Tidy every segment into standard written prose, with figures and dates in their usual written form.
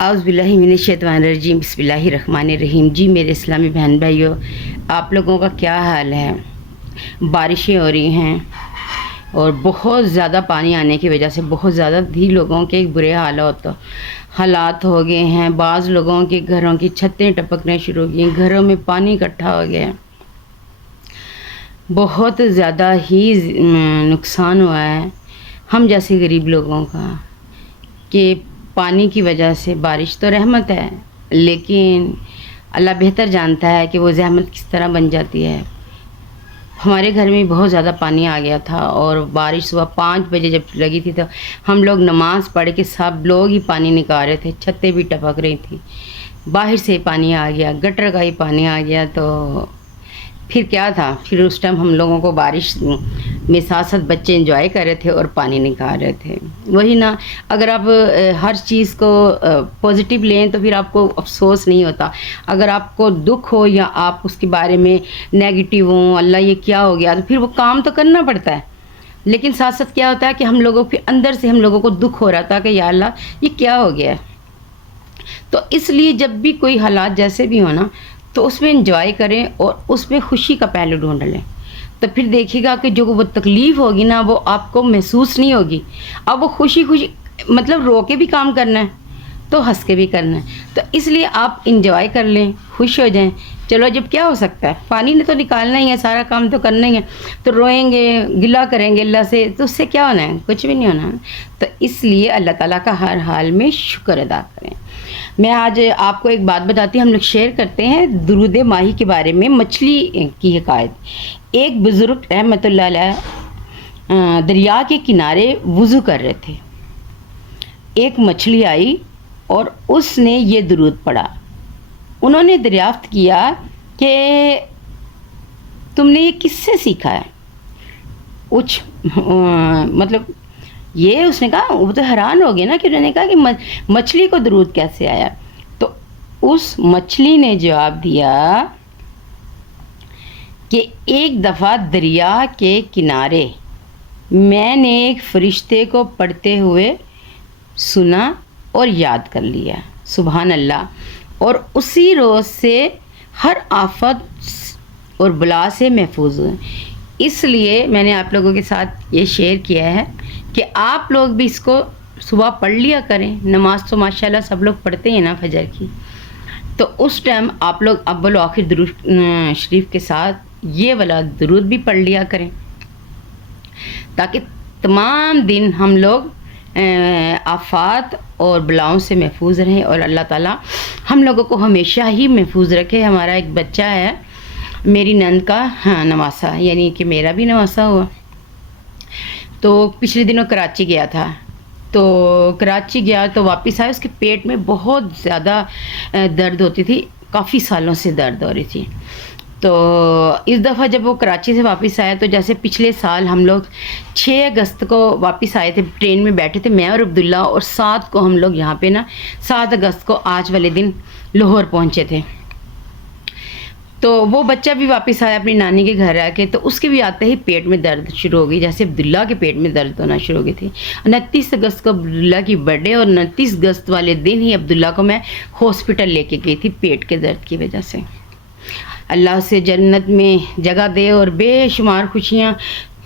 اعوذ باللہ من الشیطان الرجیم، بسم اللہ الرحمن الرحیم۔ جی میرے اسلامی بہن بھائیوں، آپ لوگوں کا کیا حال ہے؟ بارشیں ہو رہی ہیں اور بہت زیادہ پانی آنے کی وجہ سے بہت زیادہ بھی لوگوں کے برے حالات ہو گئے ہیں۔ بعض لوگوں کے گھروں کی چھتیں ٹپکنے شروع ہو گئی، گھروں میں پانی اکٹھا ہو گیا، بہت زیادہ ہی نقصان ہوا ہے ہم جیسے غریب لوگوں کا، کہ پانی کی وجہ سے بارش تو رحمت ہے لیکن اللہ بہتر جانتا ہے کہ وہ زحمت کس طرح بن جاتی ہے۔ ہمارے گھر میں بہت زیادہ پانی آ گیا تھا اور بارش صبح 5 بجے جب لگی تھی تو ہم لوگ نماز پڑھ کے سب لوگ ہی پانی نکال رہے تھے، چھتیں بھی ٹپک رہی تھیں، باہر سے پانی آ گیا، گٹر کا ہی پانی آ گیا۔ تو پھر کیا تھا، پھر اس ٹائم ہم لوگوں کو بارش میں ساتھ ساتھ بچے انجوائے کر رہے تھے اور پانی نکال رہے تھے۔ وہی نا، اگر آپ ہر چیز کو پازیٹیو لیں تو پھر آپ کو افسوس نہیں ہوتا۔ اگر آپ کو دکھ ہو یا آپ اس کے بارے میں نیگیٹیو ہوں، اللہ یہ کیا ہو گیا، تو پھر وہ کام تو کرنا پڑتا ہے، لیکن ساتھ ساتھ کیا ہوتا ہے کہ ہم لوگوں پھر اندر سے ہم لوگوں کو دکھ ہو رہا تھا کہ یا اللہ یہ کیا ہو گیا ہے۔ تو اس لیے جب بھی کوئی حالات جیسے بھی ہو نا، تو اس میں انجوائے کریں اور اس میں خوشی کا پہلو ڈھونڈ لیں، تو پھر دیکھیے گا کہ جو وہ تکلیف ہوگی نا وہ آپ کو محسوس نہیں ہوگی۔ اب وہ خوشی مطلب رو کے بھی کام کرنا ہے تو ہنس کے بھی کرنا ہے، تو اس لیے آپ انجوائے کر لیں، خوش ہو جائیں۔ چلو جب کیا ہو سکتا ہے، پانی نے تو نکالنا ہی ہے، سارا کام تو کرنا ہی ہے، تو روئیں گے، گلہ کریں گے اللہ سے، تو اس سے کیا ہونا ہے، کچھ بھی نہیں ہونا۔ تو اس لیے اللہ تعالیٰ کا ہر حال میں شکر ادا کریں۔ میں آج آپ کو ایک بات بتاتی ہوں، ہم لوگ شیئر کرتے ہیں درود ماہی کے بارے میں، مچھلی کی حکایت۔ ایک بزرگ رحمۃ اللہ علیہ دریا کے کنارے وضو کر رہے تھے، ایک مچھلی آئی اور اس نے یہ درود پڑھا۔ انہوں نے دریافت کیا کہ تم نے یہ کس سے سیکھا ہے؟ مطلب یہ اس نے کہا، وہ تو حیران ہو گیا نا، کہ انہوں نے کہا کہ مچھلی کو درود کیسے آیا؟ تو اس مچھلی نے جواب دیا کہ ایک دفعہ دریا کے کنارے میں نے ایک فرشتے کو پڑھتے ہوئے سنا اور یاد کر لیا، سبحان اللہ، اور اسی روز سے ہر آفت اور بلا سے محفوظ ہوئے۔ اس لیے میں نے آپ لوگوں کے ساتھ یہ شیئر کیا ہے کہ آپ لوگ بھی اس کو صبح پڑھ لیا کریں۔ نماز تو ماشاءاللہ سب لوگ پڑھتے ہیں نا فجر کی، تو اس ٹائم آپ لوگ اول و آخر درود شریف کے ساتھ یہ والا درود بھی پڑھ لیا کریں، تاکہ تمام دن ہم لوگ آفات اور بلاؤں سے محفوظ رہیں اور اللہ تعالیٰ ہم لوگوں کو ہمیشہ ہی محفوظ رکھے۔ ہمارا ایک بچہ ہے میری نند کا، نواسا، یعنی کہ میرا بھی نواسا ہوا، تو پچھلے دنوں کراچی گیا تھا، تو کراچی گیا تو واپس آیا، اس کے پیٹ میں بہت زیادہ درد ہوتی تھی، کافی سالوں سے درد ہو رہی تھی۔ تو اس دفعہ جب وہ کراچی سے واپس آیا، تو جیسے پچھلے سال ہم لوگ 6 اگست کو واپس آئے تھے، ٹرین میں بیٹھے تھے میں اور عبداللہ، اور 7 کو ہم لوگ یہاں پہ نا 7 اگست کو آج والے دن لاہور پہنچے تھے۔ تو وہ بچہ بھی واپس آیا اپنی نانی کے گھر آ کے، تو اس کے بھی آتے ہی پیٹ میں درد شروع ہو گئی، جیسے عبداللہ کے پیٹ میں درد ہونا شروع ہو گئی تھی۔ 29 اگست کو عبداللہ کی برتھ ڈے، اور 29 اگست والے دن ہی عبداللہ کو میں ہاسپٹل لے کے گئی تھی پیٹ کے درد کی وجہ سے۔ اللہ اسے جنت میں جگہ دے اور بے شمار خوشیاں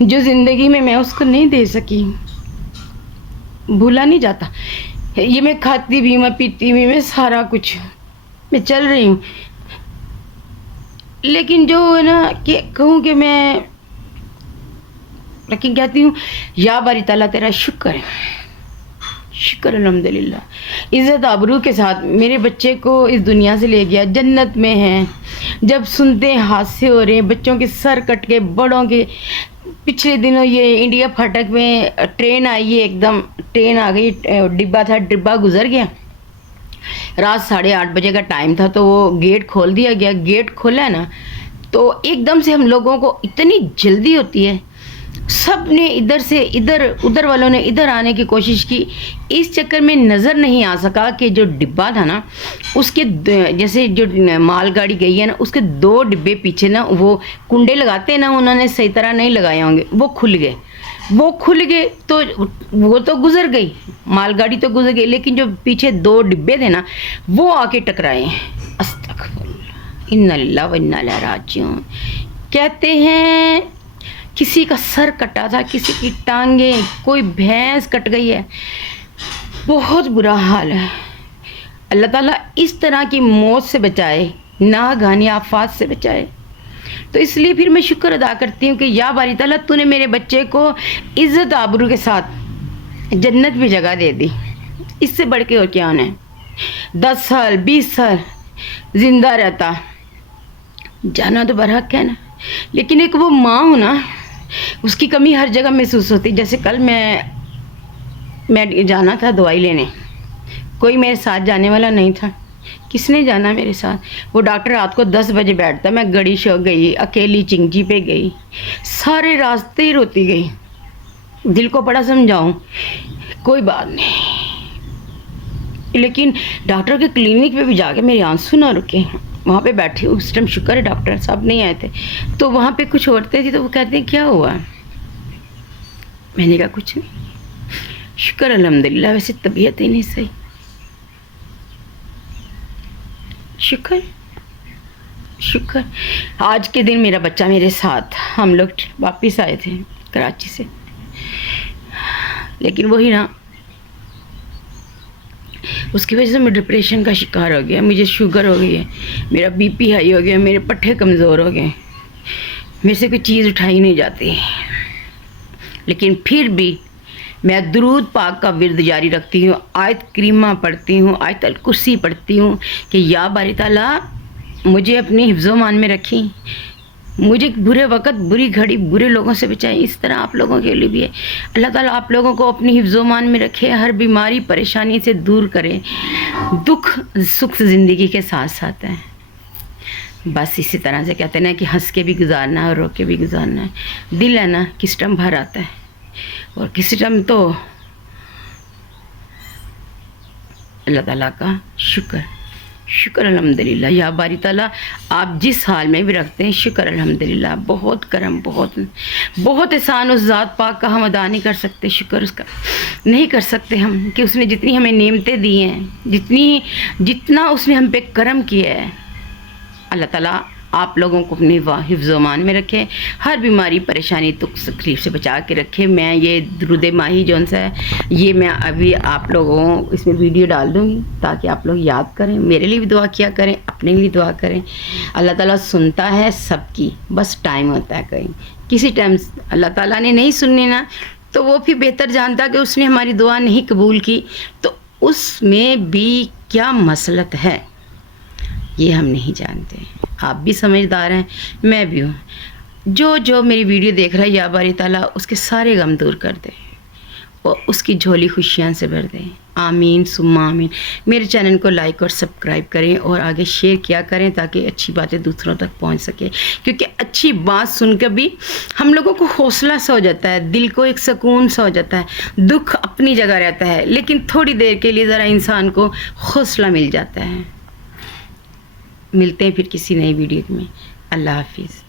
جو زندگی میں اس کو نہیں دے سکی، بھولا نہیں جاتا۔ یہ میں کھاتی بھی، میں پیتی بھی، میں سارا کچھ میں چل رہی ہوں، لیکن جو ہے نا کہ کہوں کہ میں لیکن کہتی ہوں یا باری تعالیٰ تیرا شکر ہے، شکر الحمدللہ۔ عزت آبرو کے ساتھ میرے بچے کو اس دنیا سے لے گیا، جنت میں ہے۔ جب سنتے ہیں حادثے ہو رہے ہیں، بچوں کے سر کٹ کے، بڑوں کے، پچھلے دنوں یہ انڈیا پھاٹک میں ٹرین آئی ہے، ایک دم ٹرین آ گئی، ڈبہ تھا، ڈبہ گزر گیا، رات 8:30 بجے کا ٹائم تھا، تو وہ گیٹ کھول دیا گیا۔ گیٹ کھولا ہے نا، تو ایک دم سے ہم لوگوں کو اتنی جلدی ہوتی ہے، سب نے ادھر سے ادھر، ادھر والوں نے ادھر آنے کی کوشش کی، اس چکر میں نظر نہیں آ سکا کہ جو ڈبہ تھا نا، اس کے جیسے جو مال گاڑی گئی ہے نا، اس کے 2 ڈبے پیچھے نا وہ کنڈے لگاتے ہیں نا، انہوں نے صحیح طرح نہیں لگائے ہوں گے، وہ کھل گئے، وہ کھل گئے تو وہ تو گزر گئی، مال گاڑی تو گزر گئی، لیکن جو پیچھے 2 ڈبے تھے نا وہ آ کے ٹکرائے ہیں۔ استغفر اللہ، انا للہ و انا الیہ راجعون۔ کہتے ہیں کسی کا سر کٹا تھا، کسی کی ٹانگیں، کوئی بھینس کٹ گئی ہے، بہت برا حال ہے۔ اللہ تعالیٰ اس طرح کی موت سے بچائے، ناگہانی آفات سے بچائے۔ تو اس لیے پھر میں شکر ادا کرتی ہوں کہ یا باری تعالیٰ تو نے میرے بچے کو عزت آبرو کے ساتھ جنت میں جگہ دے دی، اس سے بڑھ کے اور کیا ہونا ہے۔ 10 سال 20 سال زندہ رہتا، جانا تو برحق ہے نا، لیکن ایک وہ ماں ہوں نا، اس کی کمی ہر جگہ محسوس ہوتی۔ جیسے کل میں جانا تھا دوائی لینے، کوئی میرے ساتھ جانے والا نہیں تھا، کس نے جانا میرے ساتھ؟ وہ ڈاکٹر رات کو 10 بجے بیٹھتا، میں گڑی شو گئی، اکیلی چنگی پہ گئی، سارے راستے ہی روتی گئی، دل کو بڑا سمجھاؤں، کوئی بات نہیں، لیکن ڈاکٹر کے کلینک پہ بھی جا کے میرے آنسو نہ رکے۔ وہاں پہ بیٹھی ہوں اس ٹائم، شکر ہے ڈاکٹر صاحب نہیں آئے تھے، تو وہاں پہ کچھ عورتیں تھیں تو وہ کہتے ہیں کیا ہوا؟ میں نے کہا کچھ نہیں، شکر الحمدللہ، ویسے طبیعت ہی نہیں صحیح، شکر شکر۔ آج کے دن میرا بچہ میرے ساتھ، ہم لوگ واپس آئے تھے کراچی سے، لیکن وہی نا، اس کی وجہ سے میں ڈپریشن کا شکار ہو گیا، مجھے شوگر ہو گئی ہے، میرا بی پی ہائی ہو گیا، میرے پٹھے کمزور ہو گئے، میرے سے کوئی چیز اٹھائی نہیں جاتی، لیکن پھر بھی میں درود پاک کا ورد جاری رکھتی ہوں، آیت کریمہ پڑھتی ہوں، آیت الکرسی پڑھتی ہوں کہ یا باری تعالیٰ مجھے اپنی حفظ و امان میں رکھیں، مجھے برے وقت بری گھڑی برے لوگوں سے بچائیں۔ اس طرح آپ لوگوں کے لیے بھی ہے، اللہ تعالیٰ آپ لوگوں کو اپنی حفظ و امان میں رکھے، ہر بیماری پریشانی سے دور کرے، دکھ سکھ زندگی کے ساتھ ساتھ ہے۔ بس اسی طرح سے کہتے ہیں نا کہ ہنس کے بھی گزارنا ہے اور رو کے بھی گزارنا ہے، دل ہے نا کس ٹائم بھر آتا ہے اور کسی ٹائم تو اللہ تعالیٰ کا شکر الحمدللہ۔ یا باری تعالیٰ آپ جس حال میں بھی رکھتے ہیں، شکر الحمدللہ، بہت کرم، بہت احسان اس ذات پاک کا ہم ادا نہیں کر سکتے، شکر اس کا نہیں کر سکتے ہم، کہ اس نے جتنی ہمیں نعمتیں دی ہیں، جتنا اس نے ہم پہ کرم کیا ہے۔ اللہ تعالیٰ آپ لوگوں کو اپنی حفظ و امان میں رکھے، ہر بیماری پریشانی تکلیف سے بچا کے رکھے۔ میں یہ درود ماہی جون سا ہے، یہ میں ابھی آپ لوگوں اس میں ویڈیو ڈال دوں گی تاکہ آپ لوگ یاد کریں، میرے لیے بھی دعا کیا کریں، اپنے لیے دعا کریں۔ اللہ تعالیٰ سنتا ہے سب کی، بس ٹائم ہوتا ہے، کہیں کسی ٹائم اللہ تعالیٰ نے نہیں سننی نا، تو وہ بھی بہتر جانتا کہ اس نے ہماری دعا نہیں قبول کی، تو اس میں بھی کیا مصلحت ہے یہ ہم نہیں جانتے۔ آپ بھی سمجھدار ہیں، میں بھی ہوں۔ جو میری ویڈیو دیکھ رہا ہے، یا باری تعالیٰ اس کے سارے غم دور کر دے اور اس کی جھولی خوشیاں سے بھر دے، آمین ثم آمین۔ میرے چینل کو لائک اور سبسکرائب کریں اور آگے شیئر کیا کریں تاکہ اچھی باتیں دوسروں تک پہنچ سکے، کیونکہ اچھی بات سن کر بھی ہم لوگوں کو حوصلہ سا ہو جاتا ہے، دل کو ایک سکون سا ہو جاتا ہے، دکھ اپنی جگہ رہتا ہے، لیکن تھوڑی دیر کے لیے ذرا انسان کو حوصلہ مل جاتا ہے۔ ملتے ہیں پھر کسی نئی ویڈیو میں، اللہ حافظ۔